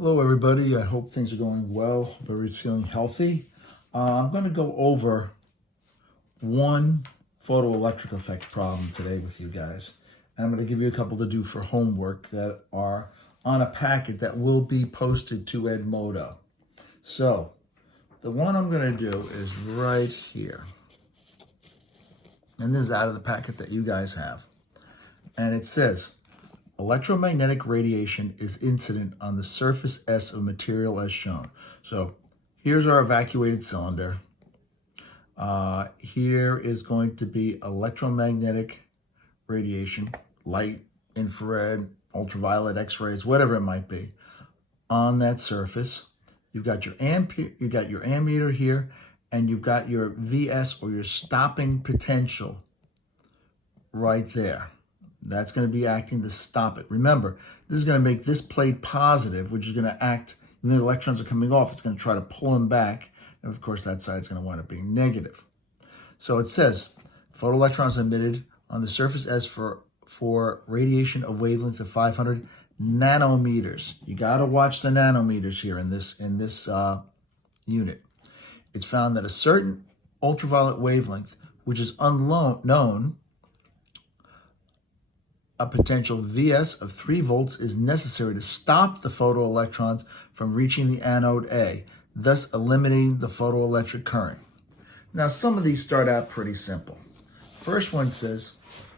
Hello, everybody. I hope things are going well. Hope everybody's feeling healthy. I'm going to go over one photoelectric effect problem today with you guys. And I'm going to give you a couple to do for homework that are on a packet that will be posted to Edmodo. So, the one I'm going to do is right here. And this is out of the packet that you guys have. And it says, electromagnetic radiation is incident on the surface S of material as shown. So here's our evacuated cylinder. Here is going to be electromagnetic radiation, light, infrared, ultraviolet, X-rays, whatever it might be, on that surface. You've got your ammeter here, and you've got your VS, or your stopping potential, right there. That's going to be acting to stop it. Remember, this is going to make this plate positive, which is going to act, when the electrons are coming off, it's going to try to pull them back. And of course, that side is going to wind up being negative. So it says, photoelectrons emitted on the surface S for radiation of wavelength of 500 nanometers. You got to watch the nanometers here in this unit. It's found that a certain ultraviolet wavelength, which is unknown, a potential Vs of 3 volts is necessary to stop the photoelectrons from reaching the anode A, thus eliminating the photoelectric current. Now, some of these start out pretty simple. First one says,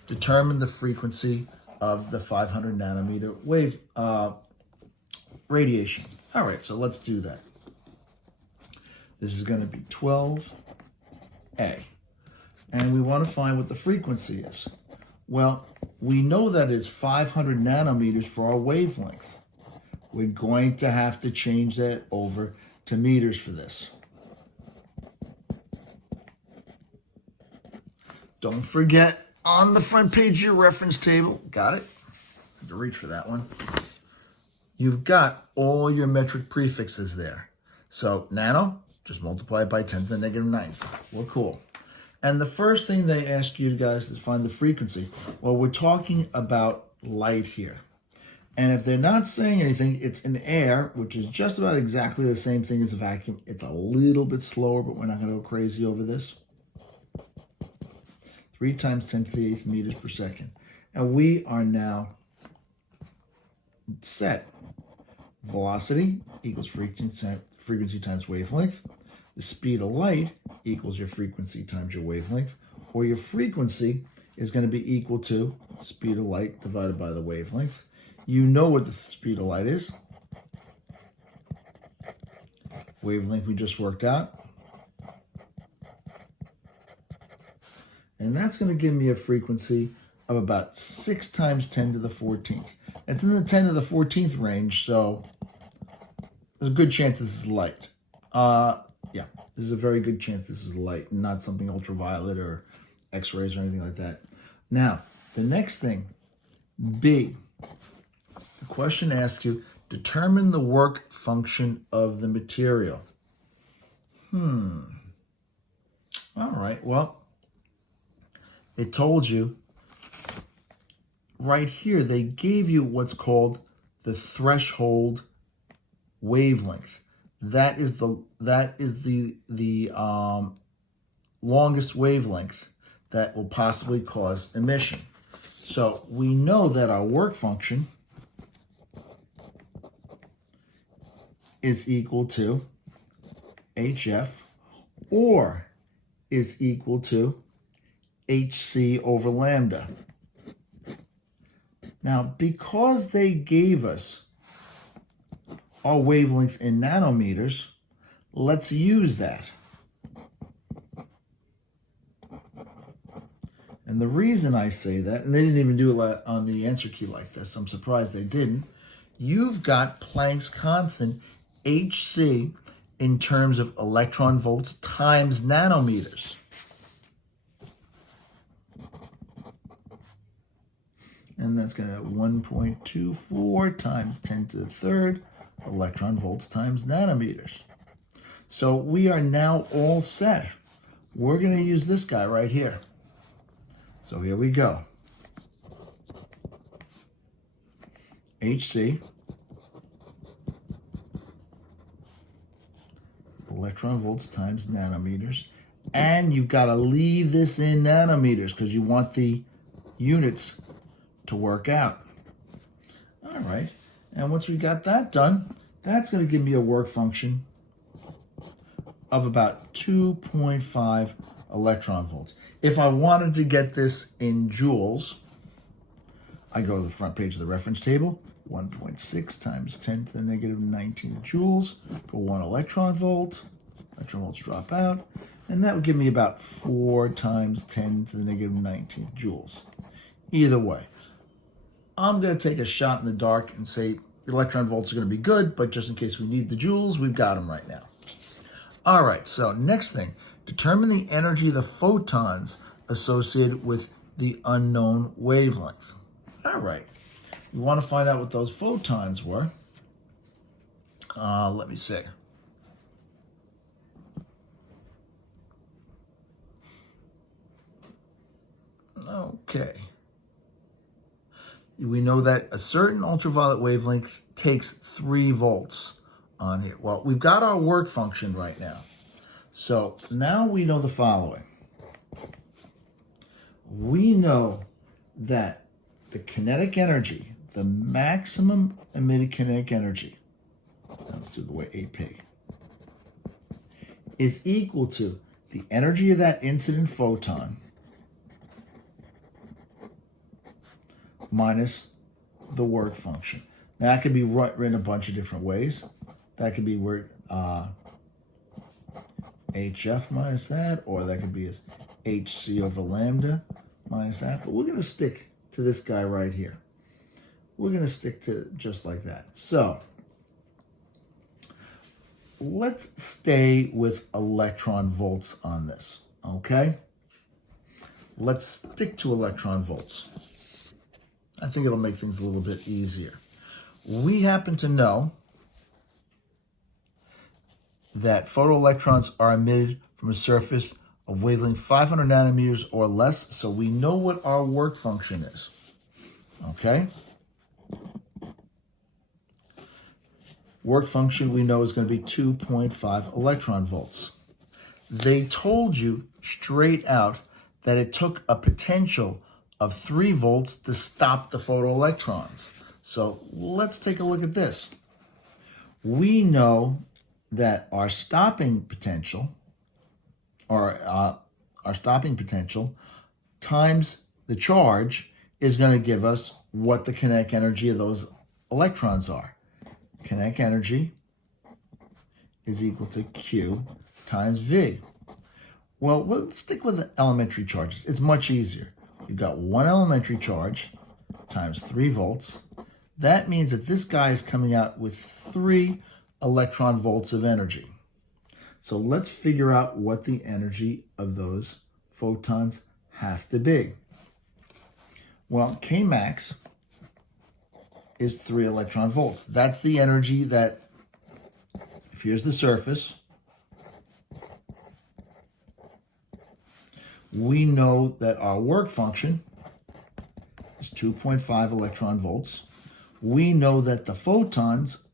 determine the frequency of the 500 nanometer wave radiation. All right, so let's do that. This is going to be 12A. And we want to find what the frequency is. Well, we know that it's 500 nanometers for our wavelength. We're going to have to change that over to meters for this. Don't forget, on the front page of your reference table, got it? I had to reach for that one. You've got all your metric prefixes there. So nano, just multiply it by 10 to the negative 9th. We're cool. And the first thing they ask you guys is find the frequency. Well, we're talking about light here. And if they're not saying anything, it's in air, which is just about exactly the same thing as a vacuum. It's a little bit slower, but we're not going to go crazy over this. 3 times 10 to the 8th meters per second. And we are now set. Velocity equals frequency times wavelength. The speed of light equals your frequency times your wavelength, or your frequency is going to be equal to speed of light divided by the wavelength. You know what the speed of light is. Wavelength we just worked out. And that's going to give me a frequency of about 6 times 10 to the 14th. It's in the 10 to the 14th range, so there's a good chance this is light. Yeah, there's a very good chance this is light, not something ultraviolet or X-rays or anything like that. Now, the next thing, B. The question asks you, determine the work function of the material. All right, well, it told you right here, they gave you what's called the threshold wavelength. That is the longest wavelength that will possibly cause emission. So we know that our work function is equal to HF, or is equal to HC over lambda. Now, because they gave us our wavelength in nanometers, let's use that. And the reason I say that, and they didn't even do it on the answer key like this, I'm surprised they didn't, you've got Planck's constant, HC, in terms of electron volts times nanometers. And that's going to 1.24 times 10 to the third electron volts times nanometers. So we are now all set. We're going to use this guy right here. So here we go. HC electron volts times nanometers. And you've got to leave this in nanometers because you want the units to work out. All right. And once we got that done, that's going to give me a work function of about 2.5 electron volts. If I wanted to get this in joules, I go to the front page of the reference table, 1.6 times 10 to the negative 19 joules per 1 electron volt. Electron volts drop out, and that would give me about 4 times 10 to the negative 19 joules. Either way, I'm going to take a shot in the dark and say the electron volts are going to be good, but just in case we need the joules, we've got them right now. All right, so next thing, determine the energy of the photons associated with the unknown wavelength. All right, you want to find out what those photons were. Let me see. Okay. We know that a certain ultraviolet wavelength takes 3 volts on here. Well, we've got our work function right now. So now we know the following. We know that the kinetic energy, the maximum emitted kinetic energy, let's do the way AP, is equal to the energy of that incident photon minus the work function. Now, that could be written a bunch of different ways. That could be where HF minus that, or that could be as HC over lambda minus that. But we're going to stick to this guy right here. We're going to stick to just like that. So let's stay with electron volts on this, okay? Let's stick to electron volts. I think it'll make things a little bit easier. We happen to know that photoelectrons are emitted from a surface of wavelength 500 nanometers or less, so we know what our work function is, okay? Work function we know is going to be 2.5 electron volts. They told you straight out that it took a potential of 3 volts to stop the photoelectrons. So let's take a look at this. We know that our stopping potential, times the charge is going to give us what the kinetic energy of those electrons are. Kinetic energy is equal to Q times V. Well, let's stick with the elementary charges. It's much easier. You've got 1 elementary charge times 3 volts. That means that this guy is coming out with 3 electron volts of energy. So let's figure out what the energy of those photons have to be. Well, Kmax is 3 electron volts. That's the energy that, if here's the surface, we know that our work function is 2.5 electron volts. We know that the photons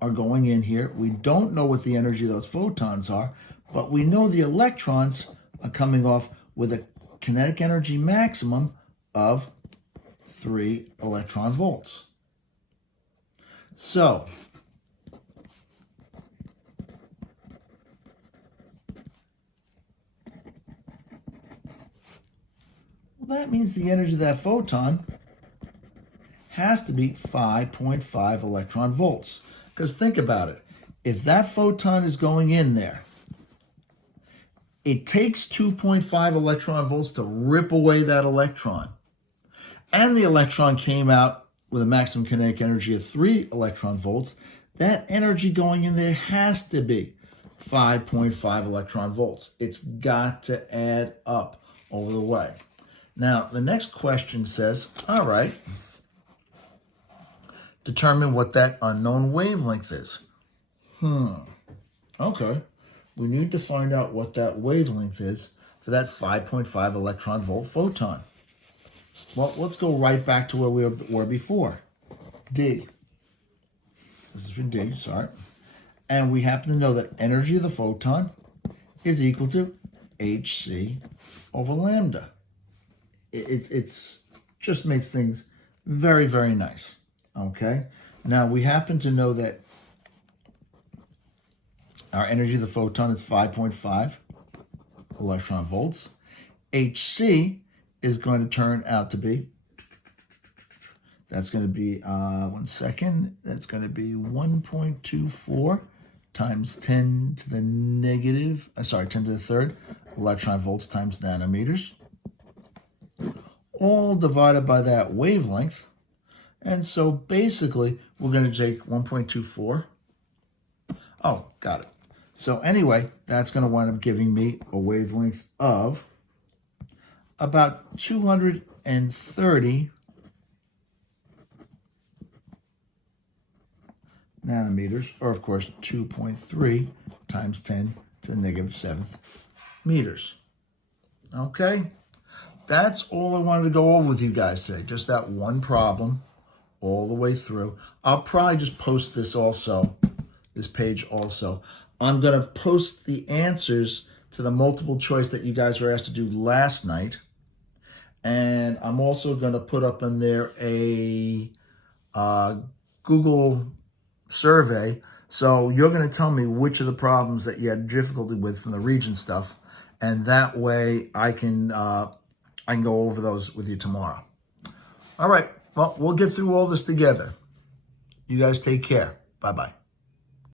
are going in here. We don't know what the energy of those photons are, but we know the electrons are coming off with a kinetic energy maximum of 3 electron volts. So, that means the energy of that photon has to be 5.5 electron volts. Because think about it. If that photon is going in there, it takes 2.5 electron volts to rip away that electron. And the electron came out with a maximum kinetic energy of 3 electron volts. That energy going in there has to be 5.5 electron volts. It's got to add up over the way. Now, the next question says, all right, determine what that unknown wavelength is. Okay. We need to find out what that wavelength is for that 5.5 electron volt photon. Well, let's go right back to where we were before. D. This is for D, sorry. And we happen to know that energy of the photon is equal to hc over lambda. It's just makes things very, very nice. Okay. Now we happen to know that our energy of the photon is 5.5 electron volts. Hc is going to turn out to be, that's going to be, 1 second, that's going to be 1.24 times 10 to the negative, 10 to the third electron volts times nanometers, all divided by that wavelength. And so basically, we're going to take 1.24. Oh, got it. So anyway, that's going to wind up giving me a wavelength of about 230 nanometers, or of course 2.3 times 10 to the negative 7th meters. Okay, that's all I wanted to go over with you guys today. Just that one problem all the way through. I'll probably just post this also, this page also. I'm going to post the answers to the multiple choice that you guys were asked to do last night. And I'm also going to put up in there a Google survey. So you're going to tell me which of the problems that you had difficulty with from the region stuff. And that way I can go over those with you tomorrow. All right. Well, we'll get through all this together. You guys take care. Bye-bye.